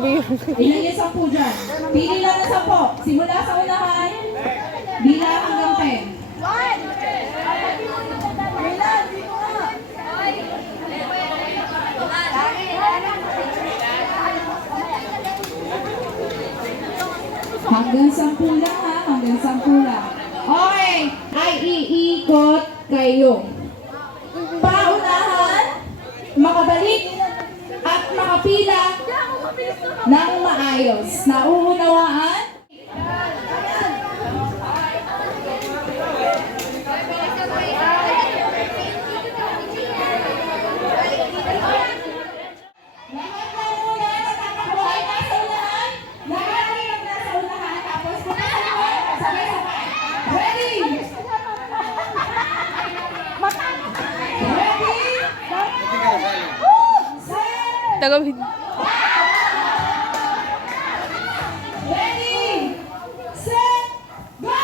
Hindi yun. Ilan yung 10 dyan? Pili lang ng 10. Simula sa unahan, bilang hanggang 10. Hanggang 10 lang ha, hanggang 10 lang. Okay, ay iikot kayo. Paunahan, makabalik, at makapila ng maayos. Nauunawaan? Lahat na muna sa tatakbo ay nasa unahan. Lahat ay nasa unahan. Tapos sabay-sabay. Ready? Ready? Set! Tagawid. Ready? Set! Go!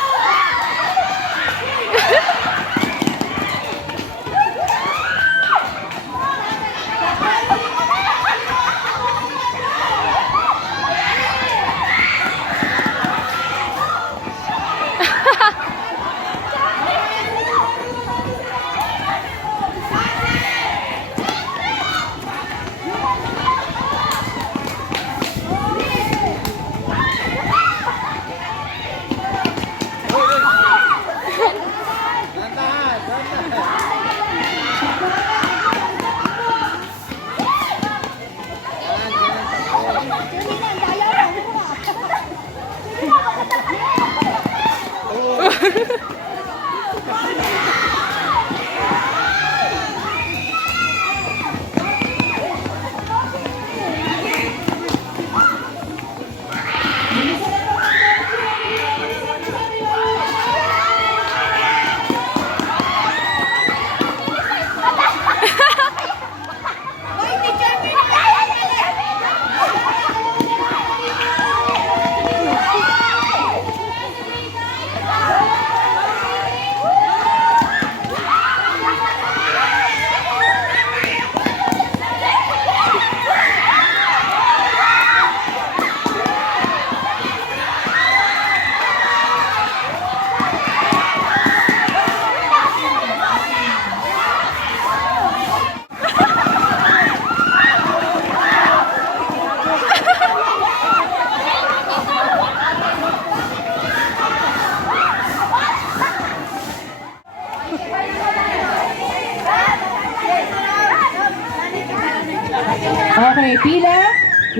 Okay, pila.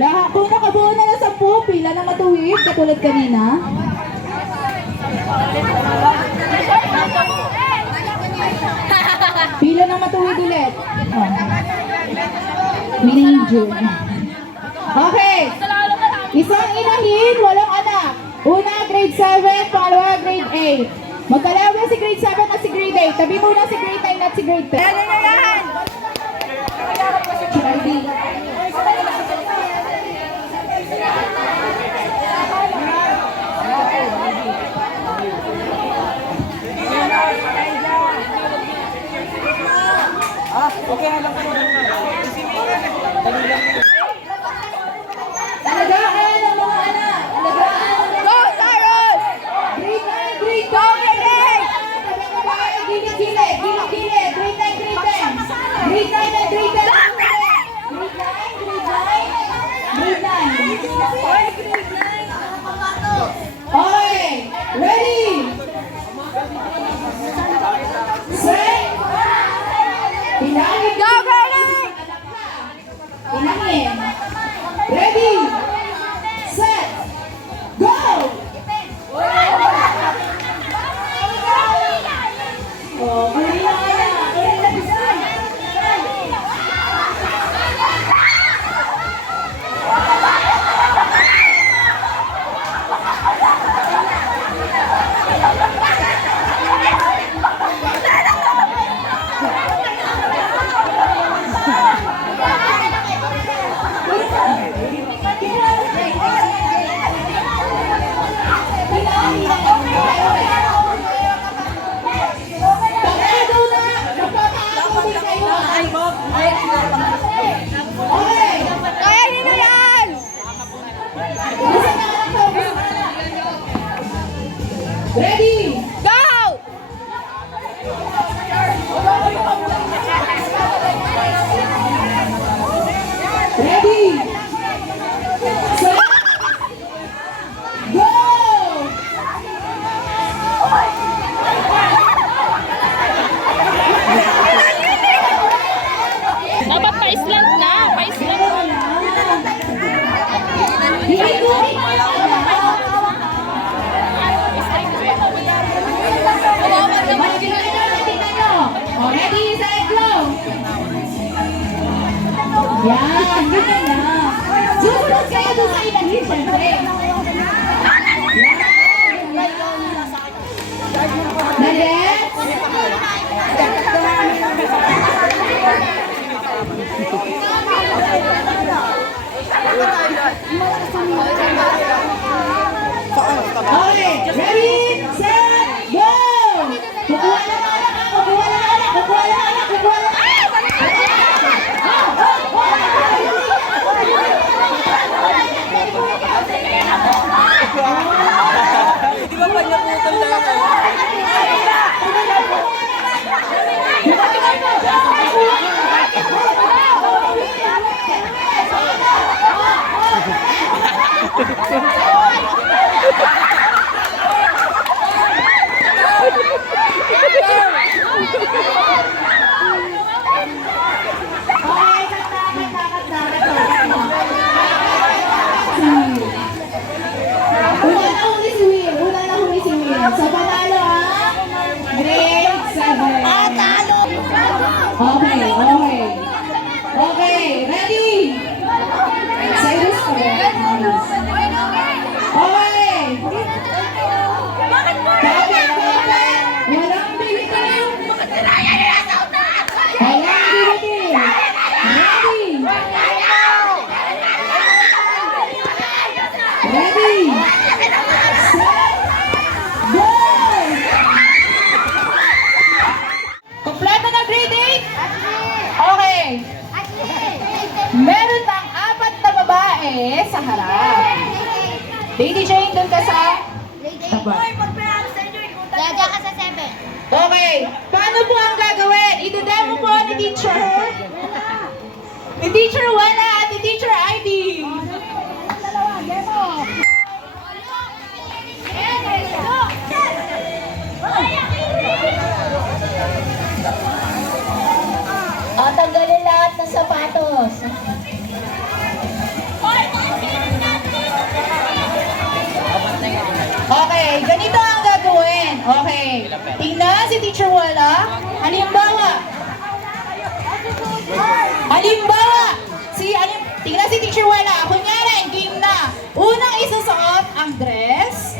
Lahat po nakabuo na ng 10, pila na matuwid, katulad kanina. Pila na matuwid ulit. Oh. Minijud. Okay. Isang inahin, walang anak. Una, grade 7, pangalawa, grade 8. Magkalawa si grade 7 at si grade 8. Tabi muna si grade 9 at si grade 10. Ready? Okay na lang po. Alagaan ang mga anak. Alagaan. Go, Cyrus! Grade 9, grade 10. Gilid-gilid. Gilid-gilid. Grade 9, grade 10. Grade 9 and grade 10. Grade 9. Okay. Ready? Set. Hilangin. Go, Granny! Hilangin. Ready? Set. Go! Oh, kanina ka na. Kanina bisan. Okay. Kaya nyo na yan! Ready? Go! Ready? Set! Go! Dapat pa-island na. Pa-island. Iikutin mo lang. Tingnan nyo. O, ready, set, go! Yan, ganyan na. Susunod kayo doon sa ilahin, syempre. Next. Okay, ready, set, go! Kukuha lang anak, kukuha lang anak, kukuha lang anak, kukuha lang anak. Di ba panyaputan lang ako? Una na huli si Will. Una na huli si Will. So, panalo ang grade 7. Okay, okay. Okay, ready? Cyrus ka ba? Okay. Kapit, kapit. Walang bilitin. Walang bilitin. Ready? Ready? Set! Go! Kompleto na grade 8? Okay. Meron pang 4 na babae sa harap. Lady Jane, doon ka sa tapat. Gaga ka sa 7. Okay. Paano po ang gagawin? Ito-demo po ni teacher. Ni teacher Wala at ni teacher Ivy. O, tanggalin lahat ng sapatos. Okay, ganito ang gagawin. Okay. Tingnan si teacher Wala. Halimbawa. Tingnan si teacher Wala. Kunyari, game na. Unang isusuot ang dress.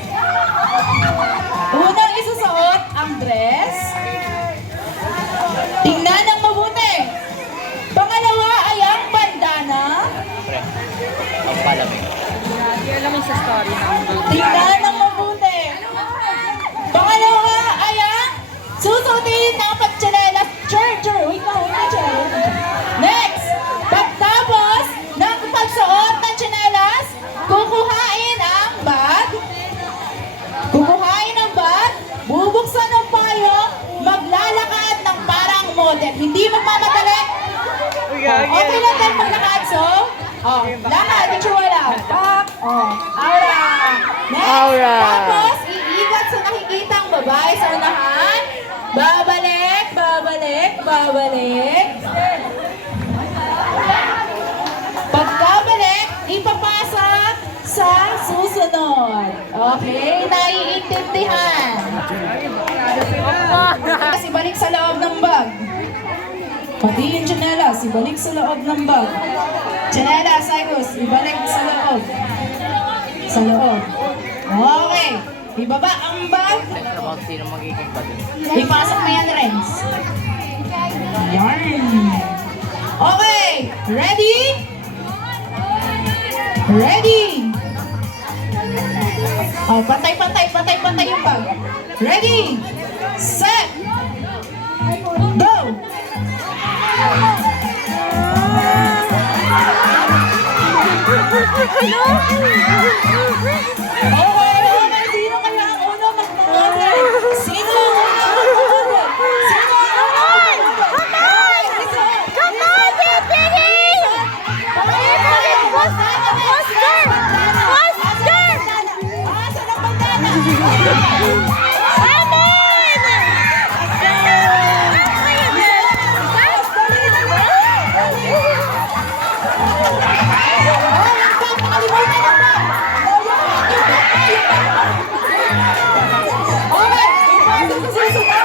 Tingnan ng mabuti. Pangalawa ay ang bandana. Alam mo sa story na. Tingnan ng mabuti. Pangalawa ay ang susutin ng pagtsinelas. Wait lang. Next, pagtapos ng pagsuot ng tsinelas, kukuhain ang bag, bubuksan ng payong, maglalakad ng parang model. Hindi magmamadali. Okay lang din maglakad. So, lakad, teacher Wala. Back. Aura. Next. Aura. Tapos, iigat sa nakikitang babae sa unahan. Babalik. Pagkabalik, ipapasa sa susunod. Okay, naiintindihan. Ibalik sa loob ng bag. Pati yung tsinelas, ibalik sa loob ng bag. Tsinelas, Cyrus, ibalik sa loob. Okay. Ibaba ang bag. Sino magiging ba dun? Ipasok na yan, Renz. Yarn. Okay. Ready? Oh, pantay yung bag. Ready? Set! Go! Okay. Sino kaya ang una magtanong?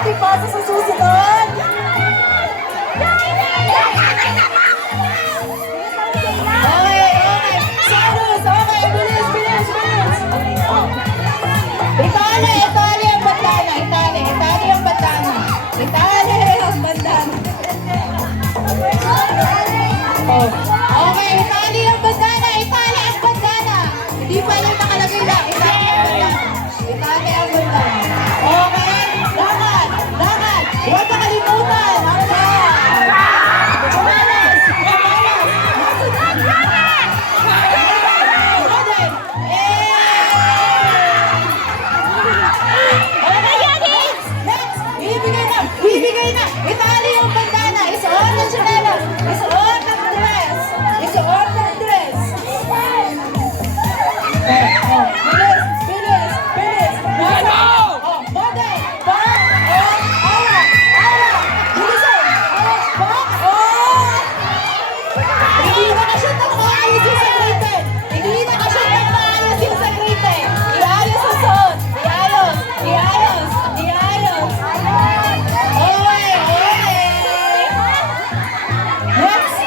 Ipasa sa susunod. Okay. Saros, okay. Bilis. Itali ang bandana. Itali ang bandana. Oh. Okay, Itali ang bandana. Hindi pa yung nakalagay na. Itali ang bandana. Okay, lakad. Huwag na kalimutan. Ibigay na. Itali yung bandana. Isuot ang chinelas. Isuot ang dress. Bilis. Model. Bilisan. Hindi na ka-shoot ng maayos yung sagrite. Iayos ang suot. Iayos.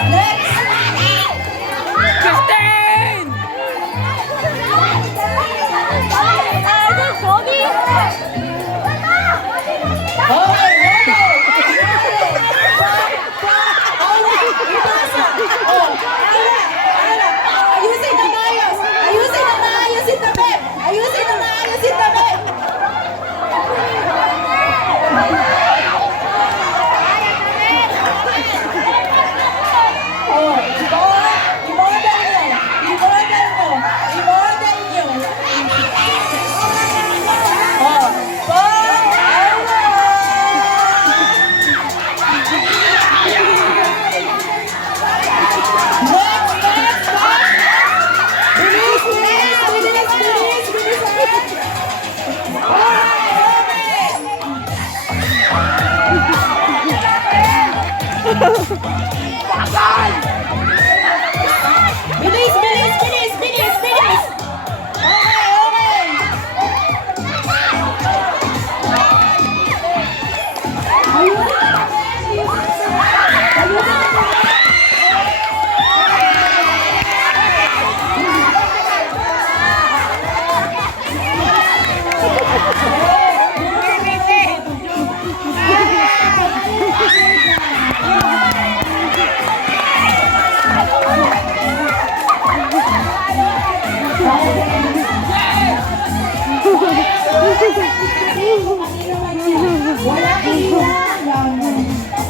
Next. 15! Ayusin na maayos si tabi. I-model nyo. Bilis. Wala iiwan lang.